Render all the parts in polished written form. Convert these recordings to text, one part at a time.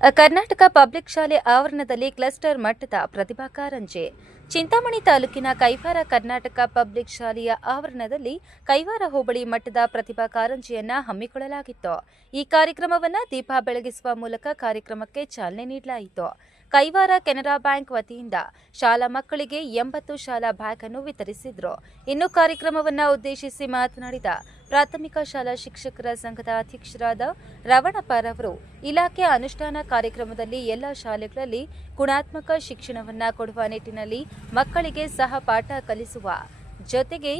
Karnataka public ಶಾಲೆ ಆವರಣದಲ್ಲಿ cluster ಮಟ್ಟದ ಪ್ರತಿಭಾ ಕಾರಂಜಿ. ಚಿಂತಾಮಣಿ ತಾಲೂಕಿನ ಕೈವಾರ ಕರ್ನಾಟಕ ಪಬ್ಲಿಕ್ ಶಾಲೆಯ ಆವರಣದಲ್ಲಿ ಕೈವಾರ ಹೋಬಳಿ ಮಟ್ಟದ ಪ್ರತಿಭಾ ಕಾರಂಜಿಯನ್ನು ಹಮ್ಮಿಕೊಳ್ಳಲಾಗಿತ್ತು. ಈ ಕಾರ್ಯಕ್ರಮವನ್ನು ದೀಪ ಬೆಳಗಿಸುವ ಮೂಲಕ ಕಾರ್ಯಕ್ರಮಕ್ಕೆ ಚಾಲನೆ ನೀಡಲಾಯಿತು. ಕೈವಾರ ಕೆನರಾ ಬ್ಯಾಂಕ್ ವತಿಯಿಂದ ಶಾಲಾ ಮಕ್ಕಳಿಗೆ 80 ಶಾಲಾ ಬ್ಯಾಗ್ ಅನ್ನು ವಿತರಿಸಿದರು. ಇನ್ನು ಕಾರ್ಯಕ್ರಮವನ್ನು ಉದ್ದೇಶಿಸಿ ಮಾತನಾಡಿದ ಪ್ರಾಥಮಿಕ ಶಾಲಾ ಶಿಕ್ಷಕರ ಸಂಘದ ಅಧ್ಯಕ್ಷರಾದ ರವಣಪ್ಪರವರು, ಇಲಾಖೆ ಅನುಷ್ಠಾನ ಕಾರ್ಯಕ್ರಮದಲ್ಲಿ ಎಲ್ಲ ಶಾಲೆಗಳಲ್ಲಿ ಗುಣಾತ್ಮಕ ಶಿಕ್ಷಣವನ್ನು ಕೊಡುವ ನಿಟ್ಟಿನಲ್ಲಿ ಮಕ್ಕಳಿಗೆ ಸಹ ಪಾಠ ಕಲಿಸುವ ಜೊತೆಗೆ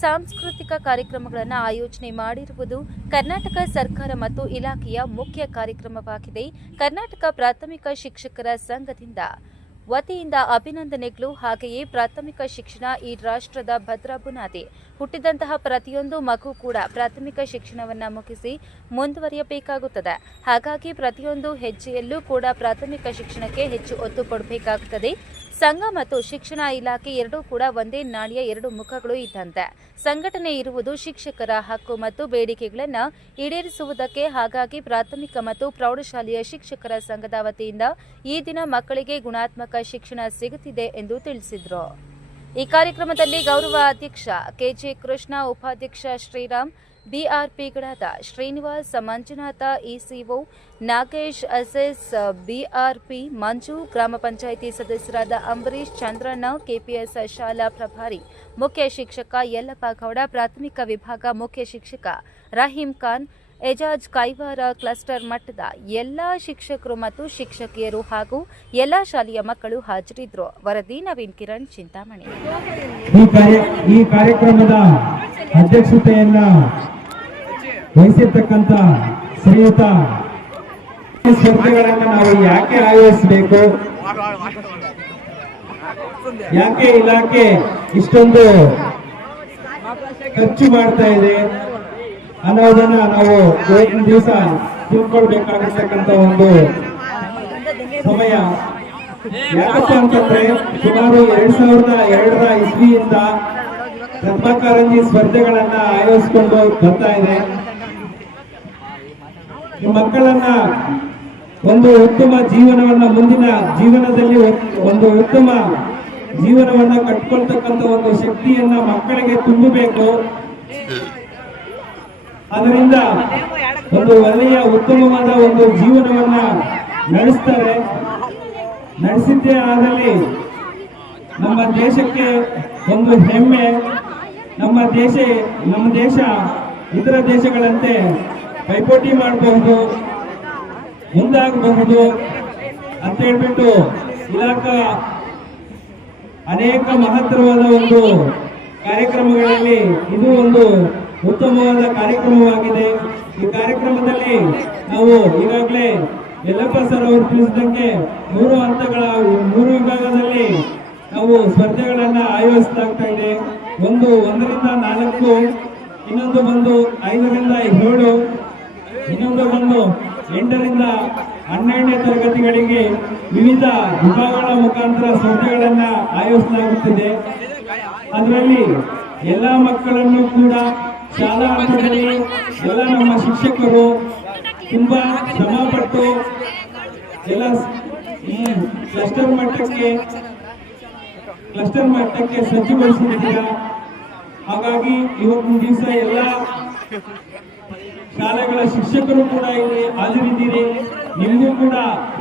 ಸಾಂಸ್ಕೃತಿಕ ಕಾರ್ಯಕ್ರಮಗಳನ್ನು ಆಯೋಜನೆ ಮಾಡಿರುವುದು ಕರ್ನಾಟಕ ಸರ್ಕಾರ ಮತ್ತು ಇಲಾಖೆಯ ಮುಖ್ಯ ಕಾರ್ಯಕ್ರಮವಾಗಿದೆ. ಕರ್ನಾಟಕ ಪ್ರಾಥಮಿಕ ಶಿಕ್ಷಕರ ಸಂಘದಿಂದ ವತಿಯಿಂದ ಅಭಿನಂದನೆಗಳು. ಹಾಗೆಯೇ ಪ್ರಾಥಮಿಕ ಶಿಕ್ಷಣ ಈ ರಾಷ್ಟ್ರದ ಭದ್ರ ಬುನಾದಿ. ಹುಟ್ಟಿದಂತಹ ಪ್ರತಿಯೊಂದು ಮಗು ಕೂಡ ಪ್ರಾಥಮಿಕ ಶಿಕ್ಷಣವನ್ನು ಮುಗಿಸಿ ಮುಂದುವರಿಯಬೇಕಾಗುತ್ತದೆ. ಹಾಗಾಗಿ ಪ್ರತಿಯೊಂದು ಹೆಜ್ಜೆಯಲ್ಲೂ ಕೂಡ ಪ್ರಾಥಮಿಕ ಶಿಕ್ಷಣಕ್ಕೆ ಹೆಚ್ಚು ಒತ್ತು ಕೊಡಬೇಕಾಗುತ್ತದೆ. ಸಂಘ ಮತ್ತು ಶಿಕ್ಷಣ ಇಲಾಖೆ ಎರಡೂ ಕೂಡ ಒಂದೇ ನಾಣ್ಯ ಎರಡು ಮುಖಗಳು ಇದ್ದಂತೆ. ಸಂಘಟನೆ ಇರುವುದು ಶಿಕ್ಷಕರ ಹಕ್ಕು ಮತ್ತು ಬೇಡಿಕೆಗಳನ್ನು ಈಡೇರಿಸುವುದಕ್ಕೆ. ಹಾಗಾಗಿ ಪ್ರಾಥಮಿಕ ಮತ್ತು ಪ್ರೌಢಶಾಲೆಯ ಶಿಕ್ಷಕರ ಸಂಘದ ವತಿಯಿಂದ ಈ ದಿನ ಮಕ್ಕಳಿಗೆ ಗುಣಾತ್ಮಕ ಶಿಕ್ಷಣ ಸಿಗುತ್ತಿದೆ ಎಂದು ತಿಳಿಸಿದರು. ಈ ಕಾರ್ಯಕ್ರಮದಲ್ಲಿ ಗೌರವ ಅಧ್ಯಕ್ಷ ಕೆಜೆ ಕೃಷ್ಣ, ಉಪಾಧ್ಯಕ್ಷ ಶ್ರೀರಾಮ್, ಬಿಆರ್ಪಿಗಳಾದ Srinivas, Manjunatha, ECO Nagesh, SS, BRP Manju, ಗ್ರಾಮ ಪಂಚಾಯಿತಿ ಸದಸ್ಯರಾದ ಅಂಬರೀಶ್, ಚಂದ್ರಣ್ಣ, ಕೆಪಿಎಸ್ ಶಾಲಾ ಪ್ರಭಾರಿ ಮುಖ್ಯ ಶಿಕ್ಷಕ ಯಲ್ಲಪ್ಪ ಗೌಡ, ಪ್ರಾಥಮಿಕ ವಿಭಾಗ ಮುಖ್ಯ ಶಿಕ್ಷಕ ರಹೀಂ ಖಾನ್, ಎಜಾಜ್, ಕೈವಾರ ಕ್ಲಸ್ಟರ್ ಮಟ್ಟದ ಎಲ್ಲಾ ಶಿಕ್ಷಕರು ಮತ್ತು ಶಿಕ್ಷಕಿಯರು ಹಾಗೂ ಎಲ್ಲಾ ಶಾಲೆಯ ಮಕ್ಕಳು ಹಾಜರಿದ್ದರು. ವರದಿ ನವೀನ್ ಕಿರಣ್, ಚಿಂತಾಮಣಿ. ಈ ಕಾರ್ಯಕ್ರಮದ ಅಧ್ಯಕ್ಷತೆಯನ್ನ ವಹಿಸಿರ್ತಕ್ಕಂಥ ಶ್ರೀಯುತ ಸ್ಪರ್ಧೆಗಳನ್ನು ನಾವು ಯಾಕೆ ಆಯೋಜಿಸಬೇಕು, ಯಾಕೆ ಇಲಾಖೆ ಇಷ್ಟೊಂದು ಖರ್ಚು ಮಾಡ್ತಾ ಇದೆ ಅನ್ನೋದನ್ನ ನಾವು ಇವತ್ತಿನ ದಿವಸ ತಿಳ್ಕೊಳ್ಬೇಕಾಗಿರ್ತಕ್ಕಂಥ ಒಂದು ಸಮಯ. ಯಾಕಪ್ಪ ಅಂತಂದ್ರೆ ಸುಮಾರು 2002ರ ಇಸ್ವಿಯಿಂದ ಪ್ರತಿಭಾ ಕಾರಂಜಿ ಸ್ಪರ್ಧೆಗಳನ್ನ ಆಯೋಜಿಸಿಕೊಂಡು ಬರ್ತಾ ಇದೆ. ಈ ಮಕ್ಕಳನ್ನ ಒಂದು ಉತ್ತಮ ಜೀವನವನ್ನ, ಮುಂದಿನ ಜೀವನದಲ್ಲಿ ಒಂದು ಉತ್ತಮ ಜೀವನವನ್ನ ಕಟ್ಕೊಳ್ತಕ್ಕಂಥ ಒಂದು ಶಕ್ತಿಯನ್ನ ಮಕ್ಕಳಿಗೆ ತುಂಬಬೇಕು. ಅದರಿಂದ ಒಂದು ಒಳ್ಳೆಯ ಉತ್ತಮವಾದ ಒಂದು ಜೀವನವನ್ನ ನಡೆಸ್ತಾರೆ. ನಡೆಸಿದ್ದೇ ಆದಲ್ಲಿ ನಮ್ಮ ದೇಶಕ್ಕೆ ಒಂದು ಹೆಮ್ಮೆ. ನಮ್ಮ ದೇಶ ಇತರ ದೇಶಗಳಂತೆ ಪೈಪೋಟಿ ಮಾಡಬಹುದು, ಮುಂದಾಗಬಹುದು ಅಂತ ಹೇಳ್ಬಿಟ್ಟು ಇಲಾಖಾ ಅನೇಕ ಮಹತ್ತರವಾದ ಒಂದು ಕಾರ್ಯಕ್ರಮಗಳಲ್ಲಿ ಇದು ಒಂದು ಉತ್ತಮವಾದ ಕಾರ್ಯಕ್ರಮವಾಗಿದೆ. ಈ ಕಾರ್ಯಕ್ರಮದಲ್ಲಿ ನಾವು ಈಗಾಗಲೇ ಯಲ್ಲಪ್ಪ ಸರ್ ಅವರು ತಿಳಿಸಿದಂತೆ 3 ಹಂತಗಳ 3 ವಿಭಾಗದಲ್ಲಿ ನಾವು ಸ್ಪರ್ಧೆಗಳನ್ನ ಆಯೋಜಿಸಲಾಗ್ತಾ ಇದೆ. 1ರಿಂದ 4, ಇನ್ನೊಂದು ಬಂದು 5ರಿಂದ 7, ಇನ್ನೊಂದು ಬಂದು 8ರಿಂದ 12ನೇ ತರಗತಿಗಳಿಗೆ ವಿವಿಧ ವಿಭಾಗಗಳ ಮುಖಾಂತರ ಸ್ಪರ್ಧೆಗಳನ್ನ ಆಯೋಜಿಸಲಾಗುತ್ತಿದೆ. ಅದರಲ್ಲಿ ಎಲ್ಲ ಮಕ್ಕಳನ್ನು ಕೂಡ ಶಾಲಾ ಹಂತದಲ್ಲಿ ಎಲ್ಲ ನಮ್ಮ ಶಿಕ್ಷಕರು ತುಂಬಾ ಶ್ರಮಪಟ್ಟು ಎಲ್ಲ ಕ್ಲಸ್ಟರ್ ಮಟ್ಟಕ್ಕೆ ಸಜ್ಜುಗೊಳಿಸಿದ್ದೀರಾ. ಹಾಗಾಗಿ ಇವತ್ತಿನ ದಿವಸ ಎಲ್ಲ ಶಾಲೆಗಳ ಶಿಕ್ಷಕರು ಕೂಡ ಇಲ್ಲಿ ಹಾಜರಿದ್ದೀರಿ. ನಿಮಗೂ ಕೂಡ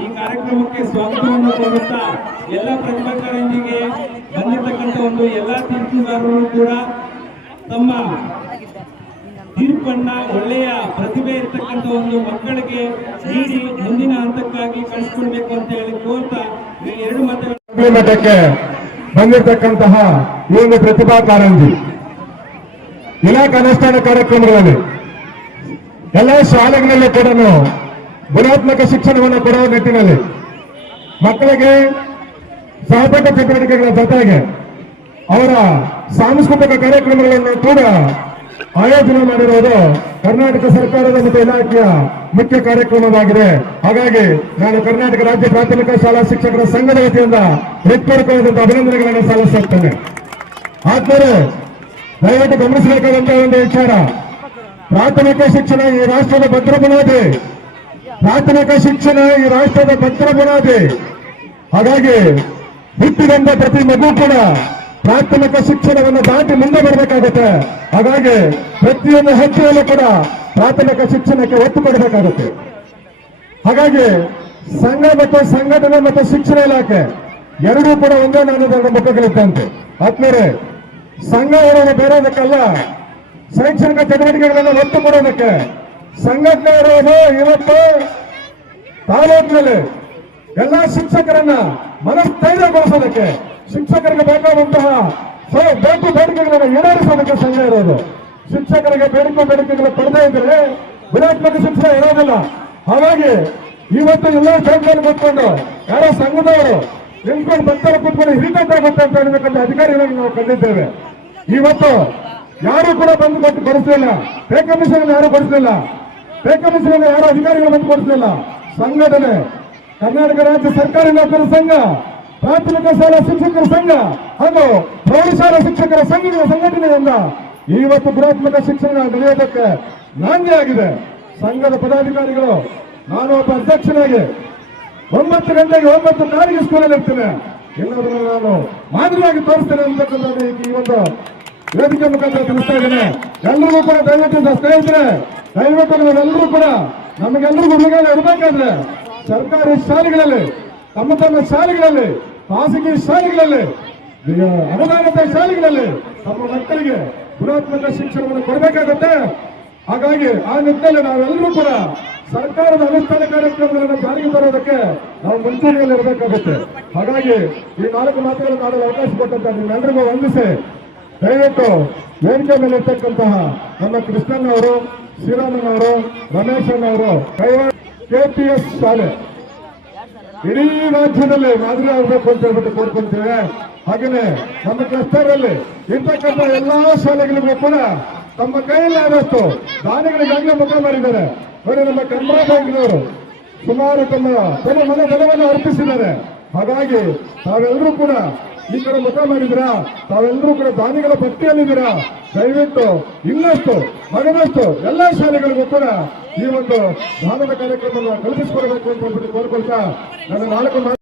ಈ ಕಾರ್ಯಕ್ರಮಕ್ಕೆ ಸ್ವಾಗತವನ್ನು ಕೋರುತ್ತಾ ಎಲ್ಲ ಪ್ರತಿಭಾ ಕಾರಂಜಿಗೆ ಬಂದಿರತಕ್ಕಂಥ ಒಂದು ಎಲ್ಲ ತೀರ್ಪುಗಾರರು ಕೂಡ ತಮ್ಮ ತೀರ್ಪನ್ನ ಒಳ್ಳೆಯ ಪ್ರತಿಭೆ ಇರತಕ್ಕಂಥ ಒಂದು ಮಕ್ಕಳಿಗೆ ನೀಡಿ ಮುಂದಿನ ಹಂತಕ್ಕಾಗಿ ಕಳಿಸ್ಕೊಡ್ಬೇಕು ಅಂತ ಹೇಳಿ ಕೋರ್ತಾ ಈ 2 ಮಟ್ಟಕ್ಕೆ ಬಂದಿರತಕ್ಕಂತಹ ಈ ಒಂದು ಪ್ರತಿಭಾ ಕಾರಂಜಿ ಇಲಾಖೆ ಅನುಷ್ಠಾನ ಕಾರ್ಯಕ್ರಮಗಳಲ್ಲಿ ಎಲ್ಲ ಶಾಲೆಗಳಲ್ಲಿ ಕೂಡ ಗುಣಾತ್ಮಕ ಶಿಕ್ಷಣವನ್ನು ಕೊಡುವ ನಿಟ್ಟಿನಲ್ಲಿ ಮಕ್ಕಳಿಗೆ ಸಹಪಾಠ ಚಟುವಟಿಕೆಗಳ ಜೊತೆಗೆ ಅವರ ಸಾಂಸ್ಕೃತಿಕ ಕಾರ್ಯಕ್ರಮಗಳನ್ನು ಕೂಡ ಆಯೋಜನೆ ಮಾಡಿರುವುದು ಕರ್ನಾಟಕ ಸರ್ಕಾರದ ಮತ್ತು ಇಲಾಖೆಯ ಮುಖ್ಯ ಕಾರ್ಯಕ್ರಮವಾಗಿದೆ. ಹಾಗಾಗಿ ನಾನು ಕರ್ನಾಟಕ ರಾಜ್ಯ ಪ್ರಾಥಮಿಕ ಶಾಲಾ ಶಿಕ್ಷಕರ ಸಂಘದ ವತಿಯಿಂದ ಹೃತ್ಪೂರ್ವಕವಾದಂತಹ ಅಭಿನಂದನೆಗಳನ್ನು ಸಲ್ಲಿಸುತ್ತೇನೆ. ಆದ್ಮೇಲೆ ದಯವಿಟ್ಟು ಗಮನಿಸಬೇಕಾದಂತಹ ಒಂದು ವಿಚಾರ, ಪ್ರಾಥಮಿಕ ಶಿಕ್ಷಣ ಈ ರಾಷ್ಟ್ರದ ಭದ್ರ ಬುನಾದಿ. ಪ್ರಾಥಮಿಕ ಶಿಕ್ಷಣ ಈ ರಾಷ್ಟ್ರದ ಭದ್ರ ಬುನಾದಿ. ಹಾಗಾಗಿ ಹುಟ್ಟಿದಂತ ಪ್ರತಿ ಮಗು ಕೂಡ ಪ್ರಾಥಮಿಕ ಶಿಕ್ಷಣವನ್ನು ದಾಟಿ ಮುಂದೆ ಬರಬೇಕಾಗುತ್ತೆ. ಹಾಗಾಗಿ ಪ್ರತಿಯೊಂದು ಹೆಜ್ಜೆಯಲ್ಲೂ ಕೂಡ ಪ್ರಾಥಮಿಕ ಶಿಕ್ಷಣಕ್ಕೆ ಒತ್ತು ಕೊಡಬೇಕಾಗುತ್ತೆ. ಹಾಗಾಗಿ ಸಂಘ ಮತ್ತು ಸಂಘಟನೆ ಮತ್ತು ಶಿಕ್ಷಣ ಇಲಾಖೆ ಎರಡೂ ಕೂಡ ಒಂದೇ ನಾಣ್ಯದ ಮುಖಗಳಿದ್ದಂತೆ. ಆದ್ಮೇಲೆ ಸಂಘ ಇರೋದು ಬೇರೆದಕ್ಕಲ್ಲ, ಶೈಕ್ಷಣಿಕ ಚಟುವಟಿಕೆಗಳನ್ನು ಒತ್ತು ಕೊಡೋದಕ್ಕೆ. ಸಂಘಟನೆ ಇರೋದು ಇವತ್ತು ತಾಲೂಕಿನಲ್ಲಿ ಎಲ್ಲಾ ಶಿಕ್ಷಕರನ್ನ ಮನಸ್ಥೈರ್ಯಗೊಳಿಸೋದಕ್ಕೆ, ಶಿಕ್ಷಕರಿಗೆ ಬೇಕಾದಂತಹ ಬೇಡಿಕೆಗಳನ್ನು ಈಡೇರಿಸೋದಕ್ಕೆ ಸಂಘ ಇರೋದು. ಶಿಕ್ಷಕರಿಗೆ ಬೇಡಿಕೆಗಳು ಪಡೆದೇ ಇದ್ರೆ ಗುಣಾತ್ಮಕ ಶಿಕ್ಷಣ ಇರೋದಿಲ್ಲ. ಹಾಗಾಗಿ ಇವತ್ತು ಎಲ್ಲ ಜವಾಬ್ದಾರಿ ಕೊಟ್ಕೊಂಡು ಯಾರೋ ಸಂಘದವರು ನಿಂತ್ಕೊಂಡು ಭಕ್ತರ ಕೂತ್ಕೊಂಡು ಹಿಡಿಬೇಕಾಗುತ್ತೆ ಅಂತ ಹೇಳಬೇಕಂತ ಅಧಿಕಾರಿಗಳನ್ನು ನಾವು ಕಂಡಿದ್ದೇವೆ. ಇವತ್ತು ಯಾರು ಕೂಡ ಬಂದು ಕೊಟ್ಟು ಕೊಡಿಸಲಿಲ್ಲ. ಪೇ ಕಮಿಷನ್ ಯಾರು ಕೊಡಿಸಲಿಲ್ಲ. ಪೇ ಕಮಿಷನ್ ಯಾರು ಅಧಿಕಾರಿಗಳು ಬಂದು ಕೊಡಿಸಲಿಲ್ಲ. ಸಂಘಟನೆ ಕರ್ನಾಟಕ ರಾಜ್ಯ ಸರ್ಕಾರಿ ನೌಕರರ ಸಂಘ, ಪ್ರಾಥಮಿಕ ಶಾಲಾ ಶಿಕ್ಷಕರ ಸಂಘ ಹಾಗೂ ಪ್ರೌಢಶಾಲಾ ಶಿಕ್ಷಕರ ಸಂಘಗಳ ಸಂಘಟನೆಯಿಂದ ಇವತ್ತು ಗುಣಾತ್ಮಕ ಶಿಕ್ಷಣ ನಡೆಯೋದಕ್ಕೆ ನಾಂದಿ ಆಗಿದೆ. ಸಂಘದ ಪದಾಧಿಕಾರಿಗಳು, ನಾನು ಒಬ್ಬ ಅಧ್ಯಕ್ಷನಾಗಿ 9 ಗಂಟೆಗೆ 9 ಕಾಲಿಗೆ ಸ್ಕೂಲಲ್ಲಿ ಇರ್ತೇನೆ, ಎಲ್ಲದನ್ನು ನಾನು ಮಾದರಿಯಾಗಿ ತೋರಿಸ್ತೇನೆ ಅಂತಕ್ಕಂಥದ್ದು ಈ ಒಂದು ವೇದಿಕೆ ಮುಖಾಂತರ ತಿಳಿಸ್ತಾ ಇದ್ದೇನೆ. ಎಲ್ಲರಿಗೂ ಕೂಡ ದಯವಿಟ್ಟು ಸ್ನೇಹಿತರೆ, ದಯವಿಟ್ಟು ನಾವೆಲ್ಲರೂ ಕೂಡ ನಮಗೆಲ್ಲರಿಗೂ ಹುಡುಗ ಇರಬೇಕಾದ್ರೆ ಸರ್ಕಾರಿ ಶಾಲೆಗಳಲ್ಲಿ, ತಮ್ಮ ಶಾಲೆಗಳಲ್ಲಿ, ಖಾಸಗಿ ಶಾಲೆಗಳಲ್ಲಿ, ಅನುದಾನಿತ ಶಾಲೆಗಳಲ್ಲಿ ನಮ್ಮ ಮಕ್ಕಳಿಗೆ ಗುಣಾತ್ಮಕ ಶಿಕ್ಷಣವನ್ನು ಕೊಡಬೇಕಾಗುತ್ತೆ. ಹಾಗಾಗಿ ಆ ನಿಟ್ಟಿನಲ್ಲಿ ನಾವೆಲ್ಲರೂ ಕೂಡ ಸರ್ಕಾರದ ಅನುಷ್ಠಾನ ಕಾರ್ಯಕ್ರಮಗಳನ್ನು ಜಾರಿಗೆ ತರೋದಕ್ಕೆ ನಾವು ಮುಂಚೂಣಿಯಲ್ಲಿ ಇರಬೇಕಾಗುತ್ತೆ. ಹಾಗಾಗಿ ಈ 4 ಮಾತುಗಳನ್ನು ಆಡಲು ಅವಕಾಶ ಕೊಟ್ಟಂತ ನಿಮ್ಮೆಲ್ಲರಿಗೂ ವಂದಿಸಿ, ದಯವಿಟ್ಟು ವೇದಿಕೆ ಮೇಲೆ ಇರ್ತಕ್ಕಂತಹ ನಮ್ಮ ಕೃಷ್ಣಣ್ಣವರು, ಶ್ರೀರಾಮನವರು, ರಮೇಶಣ್ಣವರು, KPS ಶಾಲೆ ಇಡೀ ರಾಜ್ಯದಲ್ಲಿ ಮಾದರಿ ಆಗಬೇಕು ಅಂತ ಹೇಳ್ಬಿಟ್ಟು ಕೋರ್ಕೊಳ್ತೇವೆ. ಹಾಗೆಯೇ ನಮ್ಮ ಕ್ಲಸ್ಟರ್ ಅಲ್ಲಿ ಇರ್ತಕ್ಕಂಥ ಎಲ್ಲಾ ಶಾಲೆಗಳಿಗೂ ಕೂಡ ತಮ್ಮ ಕೈಯಲ್ಲಿ ಆದಷ್ಟು ದಾನಿಗಳಿಗಾಗಲೇ ಮುಖ ಮಾಡಿದ್ದಾರೆ. ನೋಡಿ, ನಮ್ಮ ಕೆನರಾ ಬ್ಯಾಂಕ್ನವರು ಸುಮಾರು ತಮ್ಮ ಮನೆ ಧನವನ್ನು ಅರ್ಪಿಸಿದ್ದಾರೆ. ಹಾಗಾಗಿ ತಾವೆಲ್ಲರೂ ಕೂಡ ಈ ಕಡೆ ಮುಖ ಮಾಡಿದಿರಾ, ತಾವೆಲ್ಲರೂ ಕೂಡ ದಾನಿಗಳ ಪಟ್ಟಿಯಲ್ಲಿದ್ದೀರಾ. ದಯವಿಟ್ಟು ಇನ್ನಷ್ಟು ಮಗನಷ್ಟು ಎಲ್ಲಾ ಶಾಲೆಗಳಿಗೂ ಕೂಡ ಈ ಒಂದು ದಾನದ ಕಾರ್ಯಕ್ರಮವನ್ನು ಕಲ್ಪಿಸಿಕೊಡಬೇಕು ಅಂತ ಹೇಳ್ಬಿಟ್ಟು ಕೋರ್ಕೊಳ್ತಾ ನನ್ನ 4